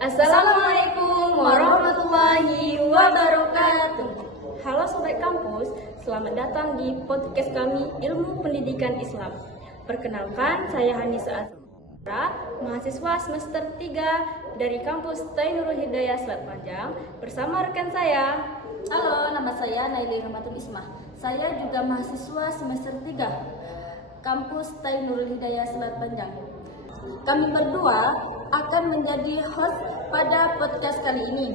Assalamualaikum warahmatullahi wabarakatuh. Halo Sobat Kampus, selamat datang di podcast kami Ilmu Pendidikan Islam. Perkenalkan, saya Hanisa Asra, mahasiswa semester 3 dari kampus Tainurul Hidayah Selat Panjang bersama rekan saya. Halo, nama saya Naili Rahmatul Ismah. Saya juga mahasiswa semester 3 kampus Tainurul Hidayah Selat Panjang. Kami berdua akan menjadi host pada podcast kali ini.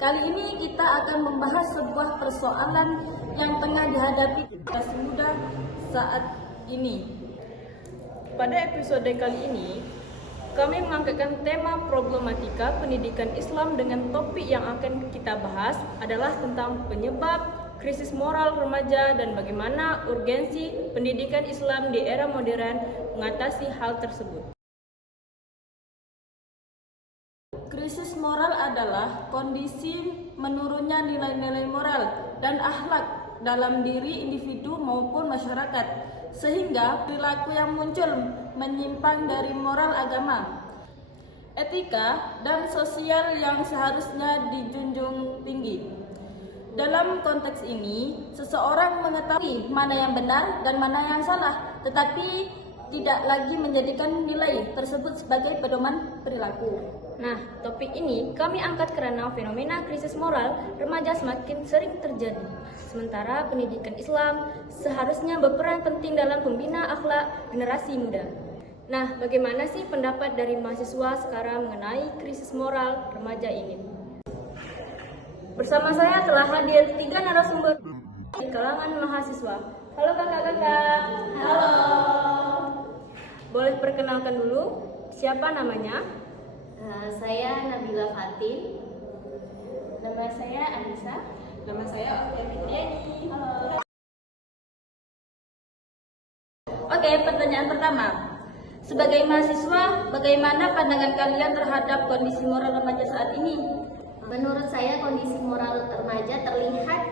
Kali ini kita akan membahas sebuah persoalan yang tengah dihadapi generasi muda saat ini. Pada episode kali ini, kami mengangkatkan tema problematika pendidikan Islam dengan topik yang akan kita bahas adalah tentang penyebab krisis moral remaja dan bagaimana urgensi pendidikan Islam di era modern mengatasi hal tersebut. Krisis moral adalah kondisi menurunnya nilai-nilai moral dan akhlak dalam diri individu maupun masyarakat, sehingga perilaku yang muncul menyimpang dari moral agama, etika, dan sosial yang seharusnya dijunjung tinggi. Dalam konteks ini, seseorang mengetahui mana yang benar dan mana yang salah, tetapi tidak lagi menjadikan nilai tersebut sebagai pedoman perilaku. Nah, topik ini kami angkat karena fenomena krisis moral remaja semakin sering terjadi. Sementara pendidikan Islam seharusnya berperan penting dalam pembina akhlak generasi muda. Nah, bagaimana sih pendapat dari mahasiswa sekarang mengenai krisis moral remaja ini? Bersama saya telah hadir 3 narasumber di kalangan mahasiswa. Halo kakak-kakak. Halo. Boleh perkenalkan dulu, siapa namanya? Saya Nabila Fatin. Nama saya Anissa. Nama saya Oke Fitriani. Halo. Oke, pertanyaan pertama. Sebagai mahasiswa, bagaimana pandangan kalian terhadap kondisi moral remaja saat ini? Menurut saya kondisi moral remaja terlihat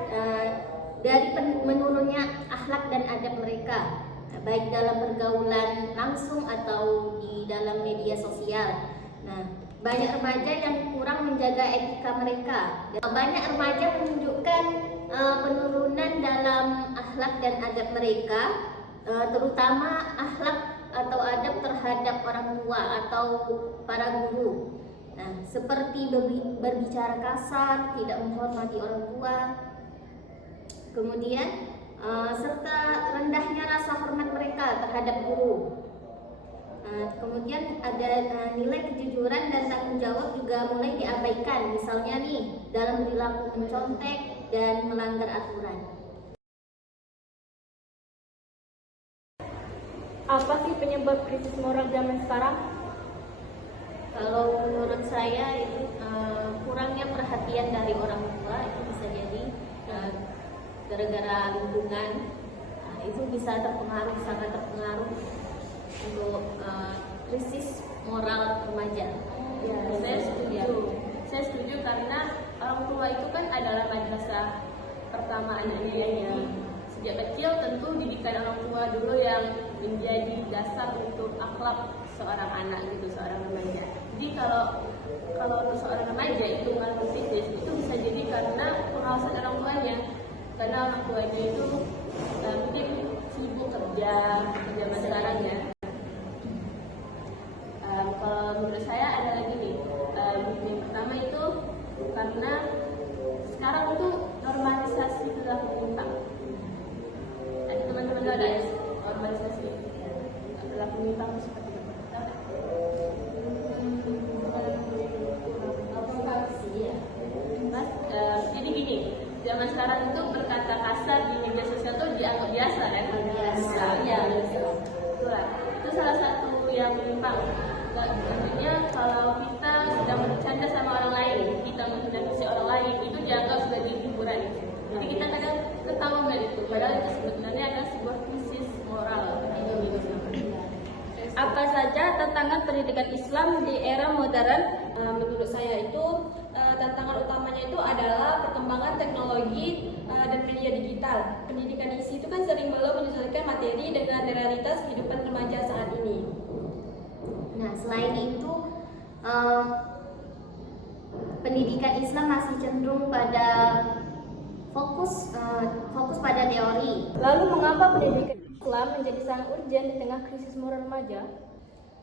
dari menurunnya akhlak dan adab mereka, baik dalam pergaulan langsung atau di dalam media sosial. Nah, banyak remaja yang kurang menjaga etika mereka. Banyak remaja menunjukkan penurunan dalam akhlak dan adab mereka, terutama akhlak atau adab terhadap orang tua atau para guru. Nah, seperti berbicara kasar, tidak menghormati orang tua, kemudian serta rendahnya rasa hormat mereka terhadap guru. Kemudian ada nilai kejujuran dan tanggung jawab juga mulai diabaikan, misalnya nih dalam perilaku mencontek dan melanggar aturan. Apa sih penyebab krisis moral zaman sekarang? Kalau menurut saya itu kurangnya perhatian dari orang tua, itu bisa jadi gara-gara lingkungan. Itu bisa sangat terpengaruh untuk krisis moral remaja. Ya, saya setuju karena orang tua itu kan adalah madrasah pertama anaknya. Sejak kecil tentu didikan orang tua dulu yang menjadi dasar untuk akhlak seorang anak gitu, seorang remaja. Jadi kalau untuk seorang remaja itu mengalami krisis, itu bisa jadi karena pengawasan orang tuanya, karena orang tuanya itu mungkin sibuk kerja zaman sekarang ya. Kalau menurut saya ada lagi nih, yang pertama itu karena sekarang itu normalisasi perilaku menyimpang. Tadi teman-teman ada normalisasi perilaku menyimpang itu seperti apa? Jadi gini, zaman sekarang itu berkata kasar di media sosial itu dianggap biasa kan? Biasa. Ya, itulah. Itu salah satu yang menyimpang. Artinya kalau kita sedang bercanda sama orang lain, kita menghina orang lain, itu dianggap sebagai hiburan. Jadi kita kadang ketawa nggak itu, padahal itu sebenarnya adalah sebuah krisis moral. Apa saja tantangan pendidikan Islam di era modern? Menurut saya itu tantangan utamanya itu adalah perkembangan teknologi dan media digital. Pendidikan isi itu kan sering belum menyesuaikan materi dengan realitas kehidupan remaja saat ini. Nah, selain itu pendidikan Islam masih cenderung pada fokus pada teori. Lalu mengapa pendidikan Islam menjadi sangat urgent di tengah krisis moral remaja?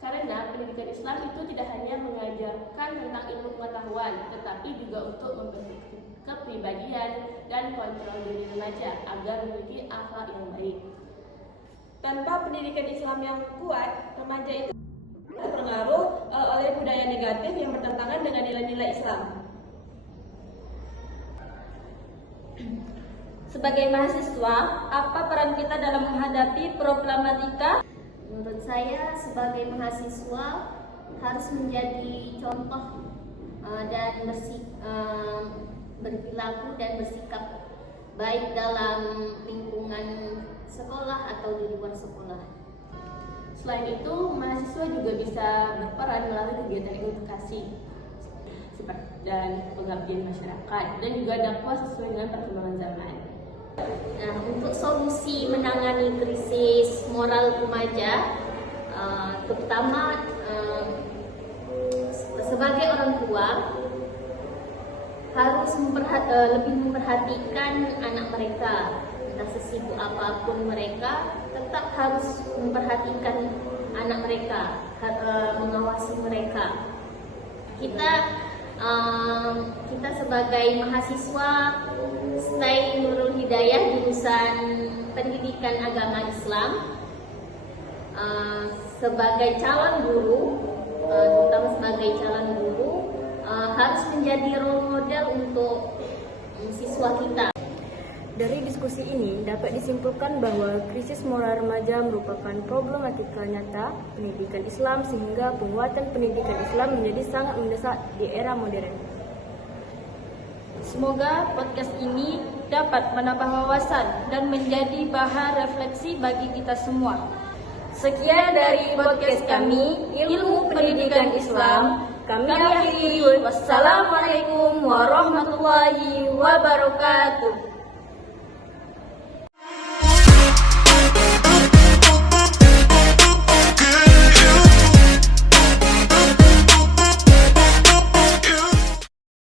Karena pendidikan Islam itu tidak hanya mengajarkan tentang ilmu pengetahuan, tetapi juga untuk membentuk kepribadian dan kontrol diri remaja agar memiliki akhlak yang baik. Tanpa pendidikan Islam yang kuat, remaja itu terpengaruh oleh budaya negatif yang bertentangan dengan nilai-nilai Islam. Sebagai mahasiswa, apa peran kita dalam menghadapi problematika? Menurut saya sebagai mahasiswa harus menjadi contoh dan berperilaku dan bersikap baik dalam lingkungan sekolah atau di luar sekolah. Selain itu, mahasiswa juga bisa berperan melalui kegiatan edukasi dan pengabdian masyarakat dan juga dakwah sesuai dengan perkembangan zaman. Nah, untuk solusi menangani krisis moral remaja, terutama sebagai orang tua harus lebih memperhatikan anak mereka. Entah sesibuk apapun mereka, tetap harus memperhatikan anak mereka, mengawasi mereka. Kita sebagai mahasiswa stay Nurul Hidayah jurusan Pendidikan Agama Islam, sebagai calon guru, terutama sebagai calon guru, harus menjadi role model untuk siswa kita. Dari diskusi ini dapat disimpulkan bahwa krisis moral remaja merupakan problematika nyata pendidikan Islam sehingga penguatan pendidikan Islam menjadi sangat mendesak di era modern. Semoga podcast ini dapat menambah wawasan dan menjadi bahan refleksi bagi kita semua. Sekian dari podcast kami, Ilmu Pendidikan Islam. Kami akhiri. Wassalamualaikum warahmatullahi wabarakatuh.